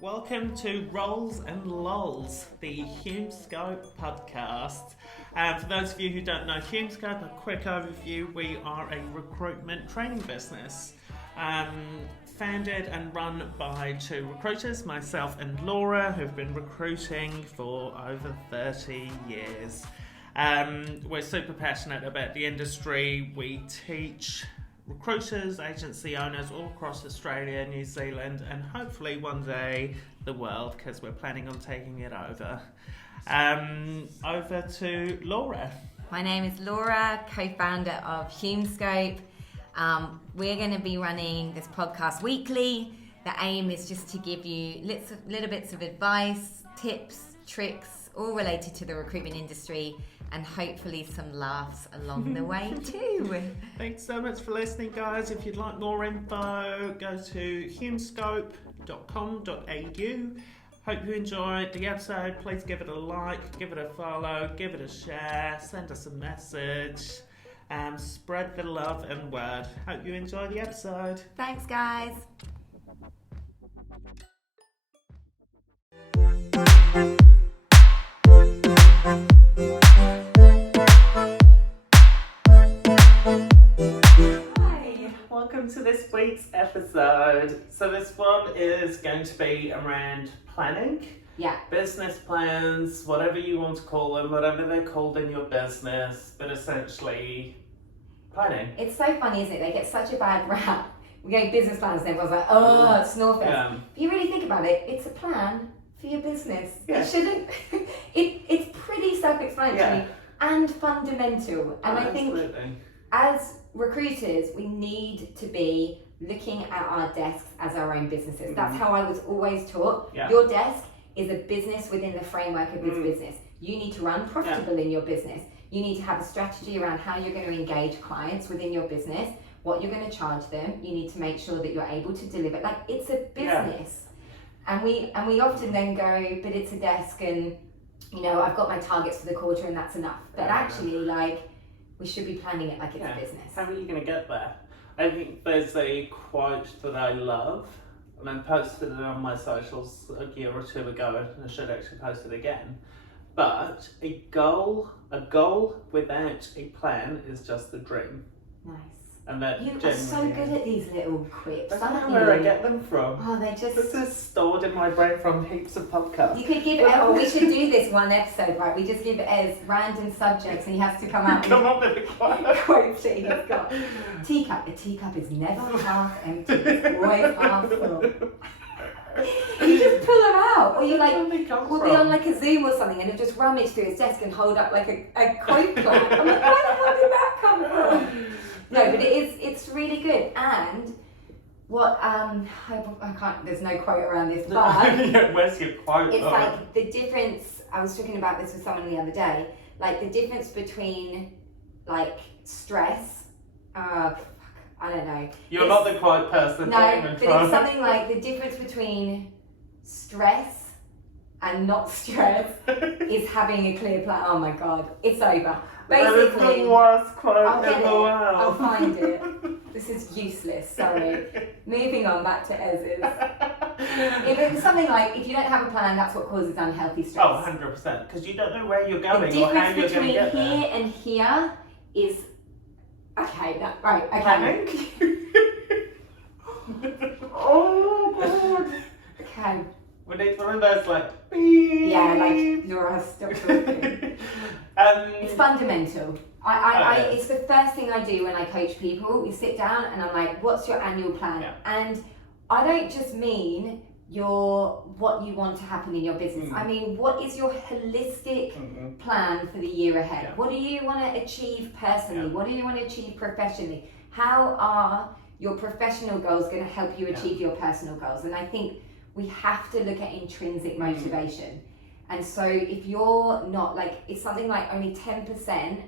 Welcome to Rolls and Lols, the Hume podcast. For those of you who don't know Hume a quick overview: we are a recruitment training business. Founded and run by two recruiters, myself and Laura, who've been recruiting for over 30 years. We're super passionate about the industry. We teach recruiters, agency owners all across Australia, New Zealand, and hopefully one day the world, because we're planning on taking it over. Over to Laura. My name is Laura, co-founder of Humescope. We're going to be running this podcast weekly. The aim is just to give you little bits of advice, tips, tricks, all related to the recruitment industry, and hopefully some laughs along the way too. Thanks so much for listening, guys. If you'd like more info, go to humescope.com.au. Hope you enjoyed the episode. Please give it a like, give it a follow, give it a share, send us a message, and spread the love and word. Hope you enjoy the episode. Thanks, guys. Welcome to this week's episode. So this one is going to be around planning. Yeah. Business plans, whatever you want to call them, whatever they're called in your business, but essentially planning. It's so funny, isn't it? They get such a bad rap. We go business plans and everyone's like, oh, it's snowfest. Yeah. If you really think about it, it's a plan for your business. Yeah. It shouldn't, it's pretty self-explanatory and fundamental. And I think as recruiters, we need to be looking at our desks as our own businesses. That's how I was always taught. Yeah. Your desk is a business within the framework of this business. You need to run profitable in your business. You need to have a strategy around how you're going to engage clients within your business, what you're going to charge them. You need to make sure that you're able to deliver. Like, it's a business. And we often then go, but it's a desk and, you know, I've got my targets for the quarter and that's enough. But actually, like, we should be planning it like it's a business. How are you going to get there? I think there's a quote that I love, and I posted it on my socials a year or two ago, and I should actually post it again. But a goal without a plan is just a dream. Nice. And that you are so good at these little quips. I don't know where I get them from. Oh, they just... This is stored in my brain from heaps of podcasts. You could give it, or we should do this one episode, right? We just give it as random subjects and he has to come out with a quote. Quote that he's got. Teacup. A teacup is never half empty. It's always half full. You just pull them out, or you like, we'll be on like a Zoom or something, and he'll just rummage through his desk and hold up like a quote plaque. I'm like, where the hell did that come from? No, but it's really good. And what I can't. There's no quote around this, but where's your quote? It's like the difference. I was talking about this with someone the other day. Like the difference between like stress. I don't know. You're not the quote person. No, but it's something like the difference between stress and not stress is having a clear plan. Oh my God, it's over. Basically, that is the worst quote in the world. I'll find it. This is useless, sorry. Moving on back to Ez's. It's something like, if you don't have a plan, that's what causes unhealthy stress. Oh, 100%. Because you don't know where you're going or how you're going to get there. The difference between here and here is... Okay, okay. Oh, God. Okay. We need one of those like beep. Yeah, like Laura, stop talking. It's fundamental. It's the first thing I do when I coach people. We sit down and I'm like, what's your annual plan? Yeah. And I don't just mean what you want to happen in your business. I mean, what is your holistic plan for the year ahead? Yeah. What do you want to achieve personally? Yeah. What do you want to achieve professionally? How are your professional goals going to help you achieve your personal goals? And I think we have to look at intrinsic motivation. And so if you're not like, it's something like only 10%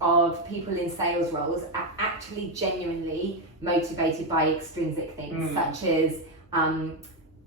of people in sales roles are actually genuinely motivated by extrinsic things, such as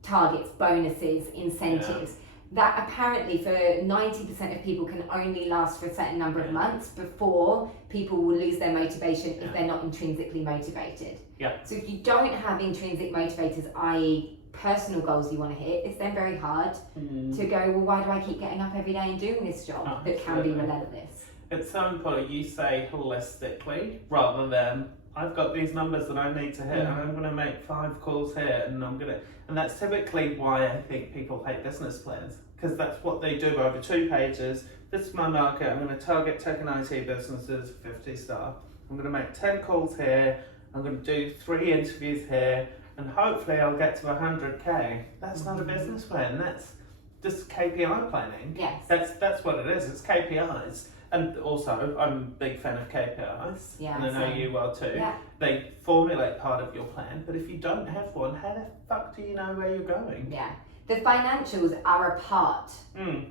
targets, bonuses, incentives. That apparently for 90% of people can only last for a certain number of months before people will lose their motivation if they're not intrinsically motivated. So if you don't have intrinsic motivators, i.e. personal goals you want to hit, it's then very hard to go, well, why do I keep getting up every day and doing this job that can be relentless? It's so important you say holistically rather than I've got these numbers that I need to hit and I'm going to make 5 calls here and that's typically why I think people hate business plans, because that's what they do over 2 pages. This is my market, I'm going to target tech and IT businesses, 50 staff. I'm going to make 10 calls here, I'm going to do 3 interviews here, and hopefully I'll get to 100k. That's not a business plan, that's just KPI planning. Yes. That's what it is, it's KPIs. And also, I'm a big fan of KPIs, and I know you are too. Yeah. They formulate part of your plan, but if you don't have one, how the fuck do you know where you're going? Yeah. The financials are a part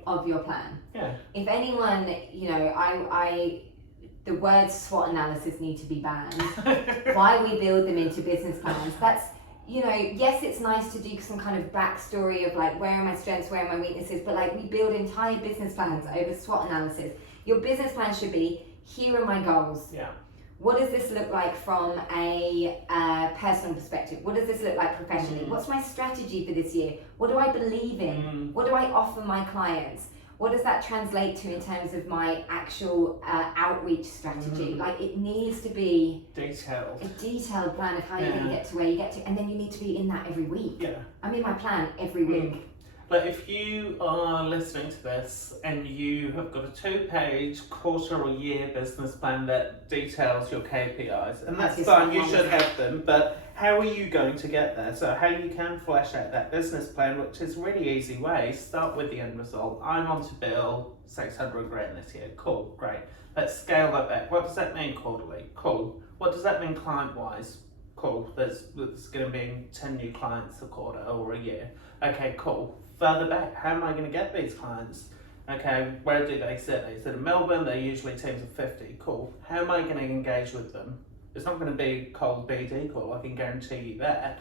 of your plan. Yeah. If anyone, the words SWOT analysis need to be banned. Why we build them into business plans? That's, yes, it's nice to do some kind of backstory of like, where are my strengths, where are my weaknesses, but like we build entire business plans over SWOT analysis. Your business plan should be, here are my goals. Yeah. What does this look like from a personal perspective? What does this look like professionally? What's my strategy for this year? What do I believe in? What do I offer my clients? What does that translate to in terms of my actual outreach strategy? Like, it needs to be detailed. A detailed plan of how you're going to get to where you get to, and then you need to be in that every week. Yeah. I'm in my plan every week. But if you are listening to this and you have got a 2-page quarter or year business plan that details your KPIs, and that's fine, you should have them, but how are you going to get there? So how you can flesh out that business plan, which is a really easy way. Start with the end result. I'm on to bill 600 grand this year. Cool, great. Let's scale that back. What does that mean quarterly? Cool. What does that mean client-wise? Cool. There's going to be 10 new clients a quarter or a year. Okay, cool. Further back, how am I going to get these clients? Okay, where do they sit? They sit in Melbourne, they're usually teams of 50. Cool. How am I going to engage with them? It's not going to be cold BD call, I can guarantee you that.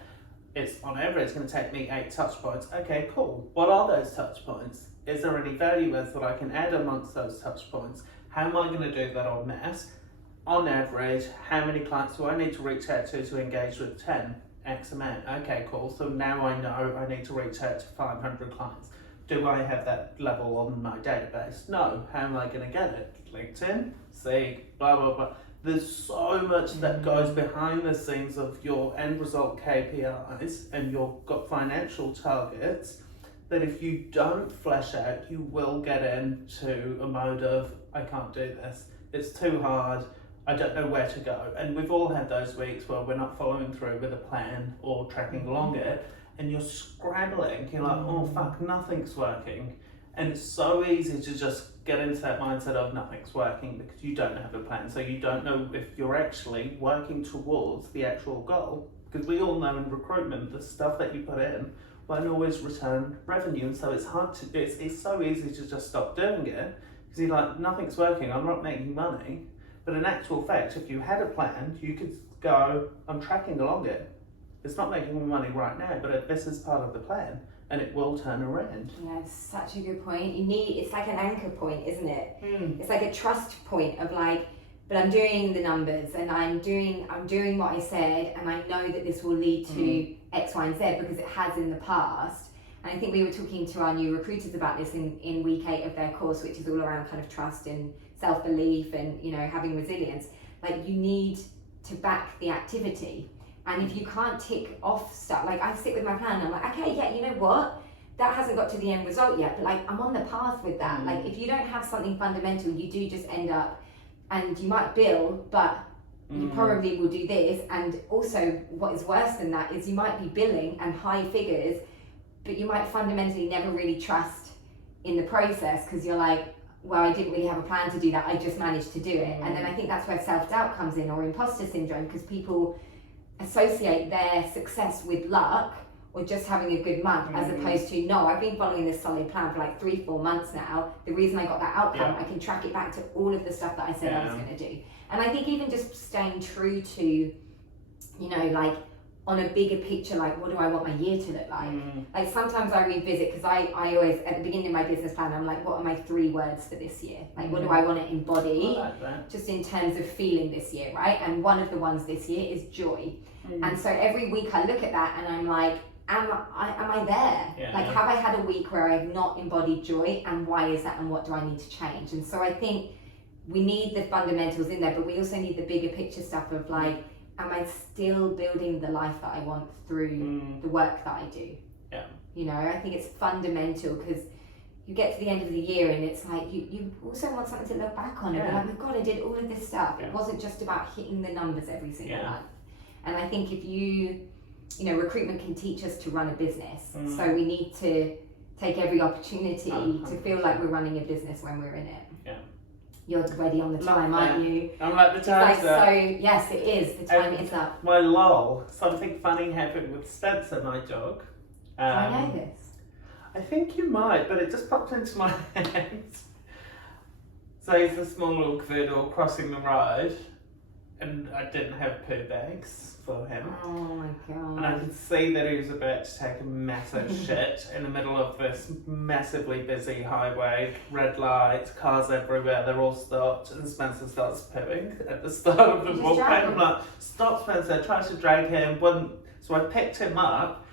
It's on average going to take me 8 touch points. Okay, cool. What are those touch points? Is there any value adds that I can add amongst those touch points? How am I going to do that en masse? On average, how many clients do I need to reach out to engage with 10? X amount. Okay, cool. So now I know I need to reach out to 500 clients. Do I have that level on my database? No. How am I going to get it? LinkedIn, Seek, blah, blah, blah. There's so much that goes behind the scenes of your end result KPIs and your got financial targets that if you don't flesh out, you will get into a mode of, I can't do this. It's too hard. I don't know where to go. And we've all had those weeks where we're not following through with a plan or tracking along it, and you're scrambling. You're like, oh fuck, nothing's working. And it's so easy to just get into that mindset of nothing's working because you don't have a plan. So you don't know if you're actually working towards the actual goal. Because we all know in recruitment, the stuff that you put in won't always return revenue. And so it's hard to, it's so easy to just stop doing it because you're like, nothing's working, I'm not making money. But in actual fact, if you had a plan, you could go, I'm tracking along it. It's not making me money right now, but this is part of the plan, and it will turn around. Yeah, it's such a good point. It's like an anchor point, isn't it? It's like a trust point of like, but I'm doing the numbers, and I'm doing what I said, and I know that this will lead to X, Y, and Z because it has in the past. And I think we were talking to our new recruiters about this in week 8 of their course, which is all around kind of trust and self-belief and having resilience. Like, you need to back the activity, and if you can't tick off stuff, like I sit with my plan and I'm like, okay, yeah, you know what, that hasn't got to the end result yet, but like I'm on the path with that. Like, if you don't have something fundamental, you do just end up, and you might bill, but you probably will do this. And also what is worse than that is you might be billing and high figures, but you might fundamentally never really trust in the process because you're like, well, I didn't really have a plan to do that, I just managed to do it. And then I think that's where self-doubt comes in, or imposter syndrome, because people associate their success with luck or just having a good month, as opposed to, no, I've been following this solid plan for like 3-4 months now. The reason I got that outcome, I can track it back to all of the stuff that I said I was going to do. And I think even just staying true to, like, on a bigger picture, like, what do I want my year to look like? Like, sometimes I revisit, because I always, at the beginning of my business plan, I'm like, what are my 3 words for this year? Like, what do I want to embody, just in terms of feeling this year, right? And one of the ones this year is joy. And so every week I look at that and I'm like, am I there? Yeah. Like, have I had a week where I've not embodied joy, and why is that, and what do I need to change? And so I think we need the fundamentals in there, but we also need the bigger picture stuff of like, am I still building the life that I want through the work that I do? Yeah. You know, I think it's fundamental, because you get to the end of the year and it's like you also want something to look back on and be like, oh God, I did all of this stuff. It wasn't just about hitting the numbers every single month. And I think if you know, recruitment can teach us to run a business. So we need to take every opportunity to feel like we're running a business when we're in it. Yeah. You're ready on the time, aren't you? I'm like, the time's up. So, yes, it is. The time is up. My lol, something funny happened with Spencer, my dog. Do I know this? I think you might, but it just popped into my head. So he's a small little cavoodle crossing the road, and I didn't have poo bags for him. Oh my God. And I could see that he was about to take a massive shit in the middle of this massively busy highway, red lights, cars everywhere, they're all stopped, and Spencer starts pooing at the start of the walk. I'm like, stop Spencer, try to drag him, wouldn't. So I picked him up,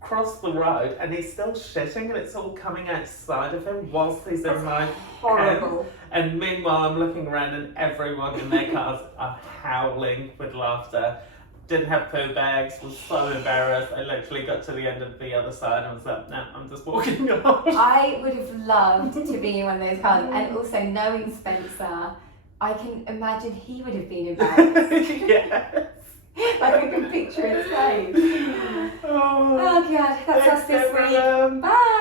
crossed the road, and he's still shitting, and it's all coming outside of him whilst he's in my horrible. And meanwhile, I'm looking around, and everyone in their cars are howling with laughter. Didn't have poo bags, was so embarrassed. I literally got to the end of the other side and was like, no, I'm just walking off. I would have loved to be in one of those cars, and also knowing Spencer, I can imagine he would have been embarrassed. Yes. Like, I can picture his face. Oh God, that's us this week. Bye.